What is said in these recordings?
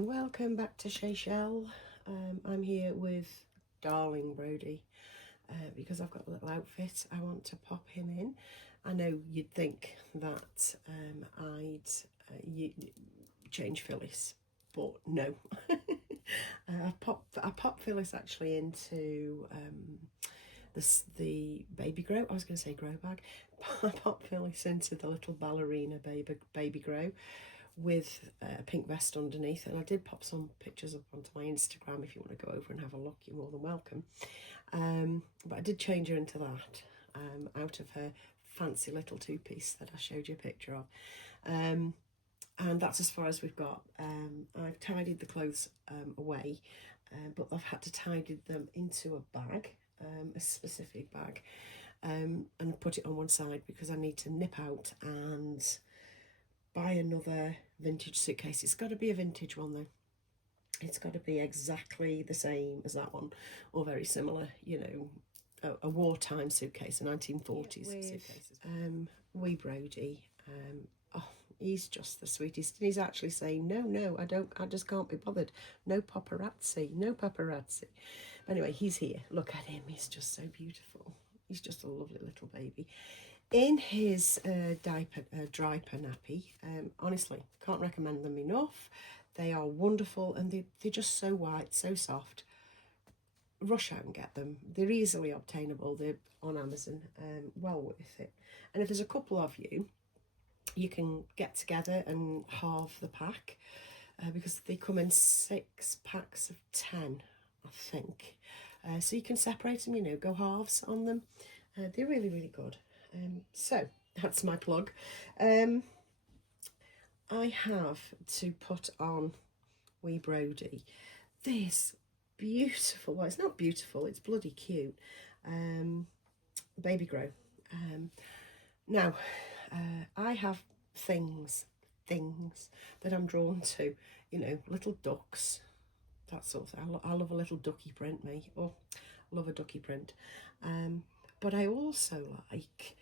Welcome back to Shell. I'm here with darling Brody because I've got a little outfit I want to pop him in. I know you'd think that I'd change Phyllis, but no. I popped Phyllis actually into the baby grow. I was going to say grow bag. I popped Phyllis into the little ballerina baby grow with a pink vest underneath, and I did pop some pictures up onto my Instagram. If you want to go over and have a look, you're more than welcome. But I did change her into that out of her fancy little two-piece that I showed you a picture of, and that's as far as we've got. I've tidied the clothes away, but I've had to tidy them into a bag, a specific bag, and put it on one side because I need to nip out and buy another vintage suitcase. It's got to be a vintage one though. It's got to be exactly the same as that one or very similar, you know, a wartime suitcase, a 1940s suitcase. Wee Brody, oh, he's just the sweetest. And he's actually saying, no, I just can't be bothered. No paparazzi. Anyway, he's here. Look at him. He's just so beautiful. He's just a lovely little baby. In his diaper nappy, honestly, can't recommend them enough. They are wonderful, and they're just so white, so soft. Rush out and get them. They're easily obtainable. They're on Amazon. Well worth it. And if there's a couple of you, you can get together and halve the pack because they come in 6 packs of 10, I think. So you can separate them, you know, go halves on them. They're really, really good. So that's my plug. I have to put on wee Brody this beautiful, well, it's not beautiful, it's bloody cute, baby grow. Now I have things that I'm drawn to, you know, little ducks, that sort of thing. I love a little ducky print, me. Oh, I love a ducky print. But I also like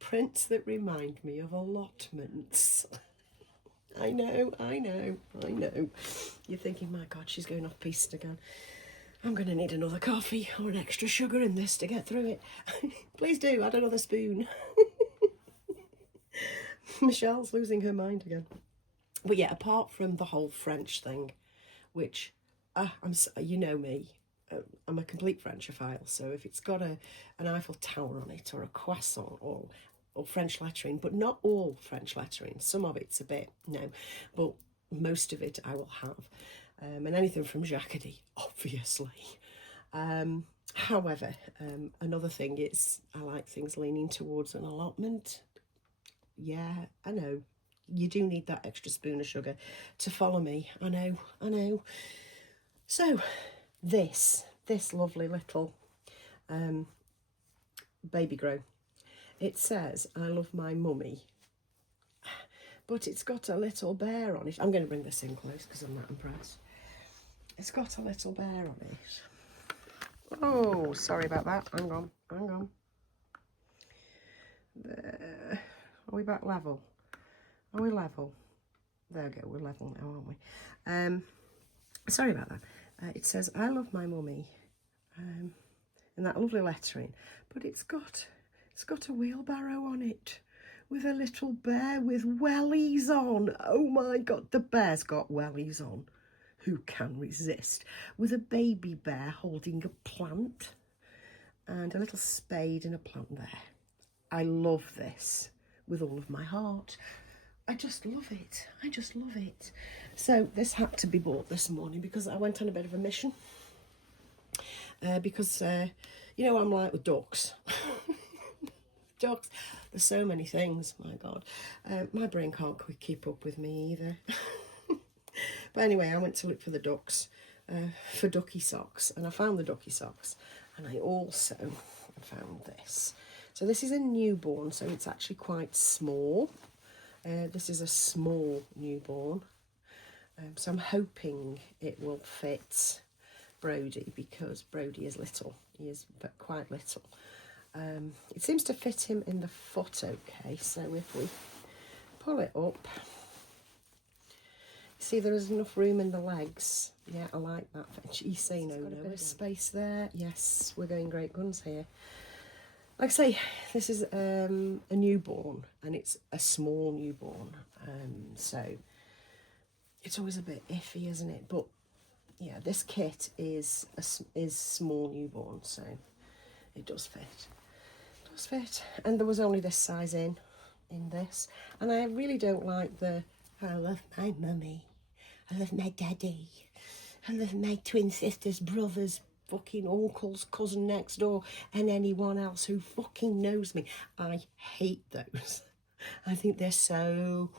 prints that remind me of allotments. I know. You're thinking, my God, she's going off piste again. I'm going to need another coffee or an extra sugar in this to get through it. Please do, add another spoon. Michelle's losing her mind again. But yeah, apart from the whole French thing, which, you know me, I'm a complete Frenchophile, so if it's got an Eiffel Tower on it or a croissant or French lettering, but not all French lettering, some of it's a bit, no, but most of it I will have, and anything from Jacquardy, obviously. However, another thing is I like things leaning towards an allotment. Yeah, I know, you do need that extra spoon of sugar to follow me, I know. So this lovely little baby grow, it says, I love my mummy, but it's got a little bear on it. I'm going to bring this in close because I'm not impressed. It's got a little bear on it. Oh, sorry about that. Hang on. There. Are we back level? Are we level? There we go, we're level now, aren't we? Sorry about that. It says, I love my mummy, and that lovely lettering, but it's got a wheelbarrow on it with a little bear with wellies on. Oh my God, the bear's got wellies on. who can resist? With a baby bear holding a plant and a little spade and a plant there. I love this with all of my heart. I just love it. I just love it. So this had to be bought this morning because I went on a bit of a mission. Because, you know, I'm like with ducks. Ducks, there's so many things, my God. My brain can't keep up with me either. But anyway, I went to look for the ducks, for ducky socks, and I found the ducky socks, and I also found this. So this is a newborn, so it's actually quite small. This is a small newborn, so I'm hoping it will fit Brody, because Brody is little. He is but quite little. It seems to fit him in the foot okay, so if we pull it up, see there is enough room in the legs. Yeah, I like that. He's saying no, no, there's space there. Yes, we're going great guns here. Like I say, this is a newborn, and it's a small newborn, so it's always a bit iffy, isn't it? But yeah, this kit is small newborn, so it does fit. It does fit. And there was only this size in this. And I really don't like the, I love my mummy, I love my daddy, I love my twin sisters, brothers, fucking uncles, cousin next door, and anyone else who fucking knows me. I hate those. I think they're so,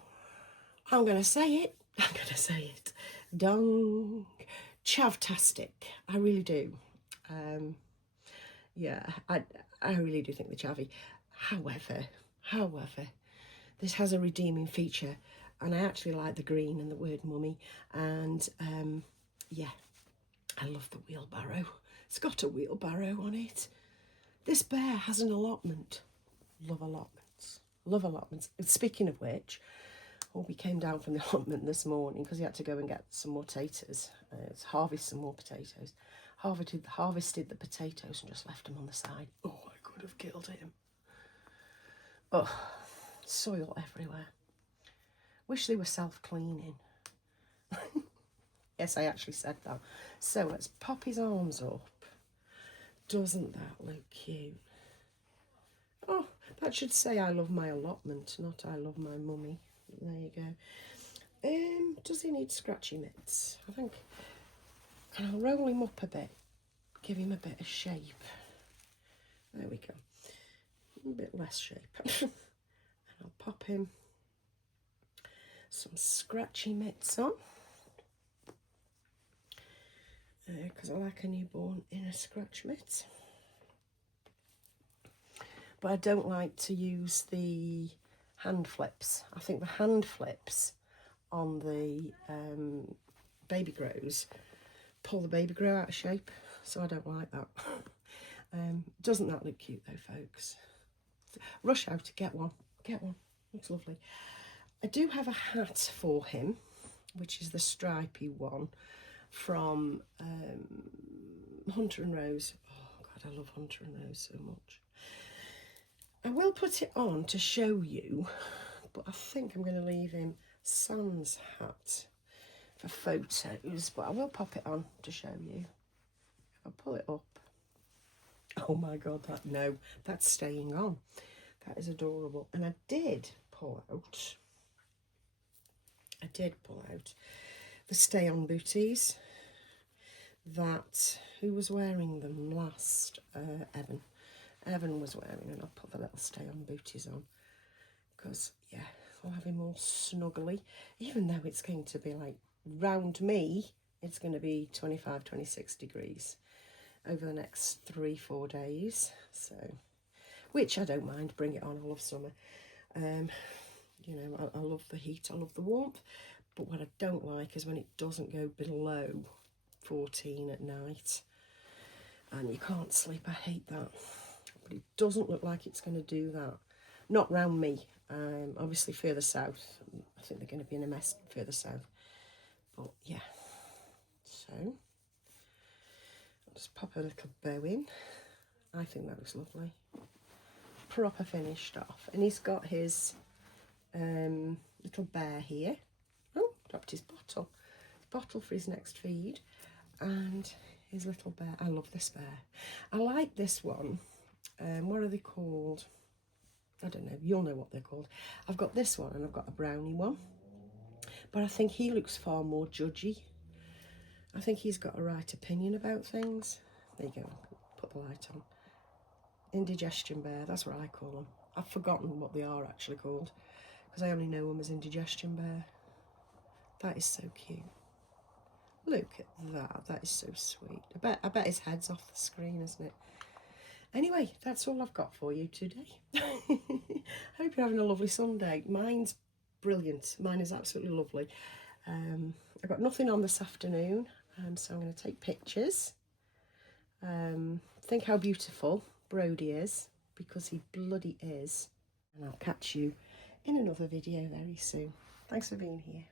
I'm going to say it, dong, chavtastic. I really do. Yeah, I really do think they're chavvy. However, this has a redeeming feature, and I actually like the green and the word mummy, and yeah, I love the wheelbarrow. It's got a wheelbarrow on it. This bear has an allotment. Love allotments. Love allotments. Speaking of which, we came down from the allotment this morning because he had to go and get some more taters. Harvest some more potatoes. Harvested the potatoes and just left them on the side. Oh, I could have killed him. Oh, soil everywhere. Wish they were self-cleaning. Yes, I actually said that. So let's pop his arms up. Doesn't that look cute? Oh, that should say I love my allotment, not I love my mummy. There you go. Does he need scratchy mitts? I think I'll roll him up a bit, give him a bit of shape. There we go. A bit less shape. And I'll pop him some scratchy mitts on. Because I like a newborn in a scratch mitt. But I don't like to use the hand flips. I think the hand flips on the baby grows pull the baby grow out of shape, so I don't like that. Doesn't that look cute though, folks? Rush out to get one. Looks lovely. I do have a hat for him, which is the stripy one from Hunter and Rose. Oh God, I love Hunter and Rose so much. I will put it on to show you, but I think I'm going to leave him sans hat for photos, but I will pop it on to show you. If I pull it up, oh my God, that's staying on. That is adorable. And I did pull out the stay on booties that, who was wearing them last? Evan was wearing, and I'll put the little stay on booties on because yeah, I'll have him all snuggly, even though it's going to be like round me, it's going to be 25, 26 degrees over the next 3-4 days, so, which I don't mind, bring it on, I love summer. You know, I love the heat, I love the warmth, but what I don't like is when it doesn't go below 14 at night and you can't sleep. I hate that, but it doesn't look like it's going to do that, not round me. Obviously further south, I think they're going to be in a mess further south, but yeah, so I'll just pop a little bow in. I think that looks lovely, proper finished off. And he's got his little bear here. Oh, dropped his bottle. His bottle for his next feed, and his little bear. I love this bear. I like this one. What are they called? I don't know. You'll know what they're called. I've got this one and I've got a brownie one. But I think he looks far more judgy. I think he's got a right opinion about things. There you go. Put the light on. Indigestion bear. That's what I call them. I've forgotten what they are actually called, because I only know them as indigestion bear. That is so cute. Look at that. That is so sweet. I bet his head's off the screen, isn't it? Anyway, that's all I've got for you today. Hope you're having a lovely Sunday. Mine's brilliant. Mine is absolutely lovely. I've got nothing on this afternoon, so I'm going to take pictures. Think how beautiful Brody is, because he bloody is. And I'll catch you in another video very soon. Thanks for being here.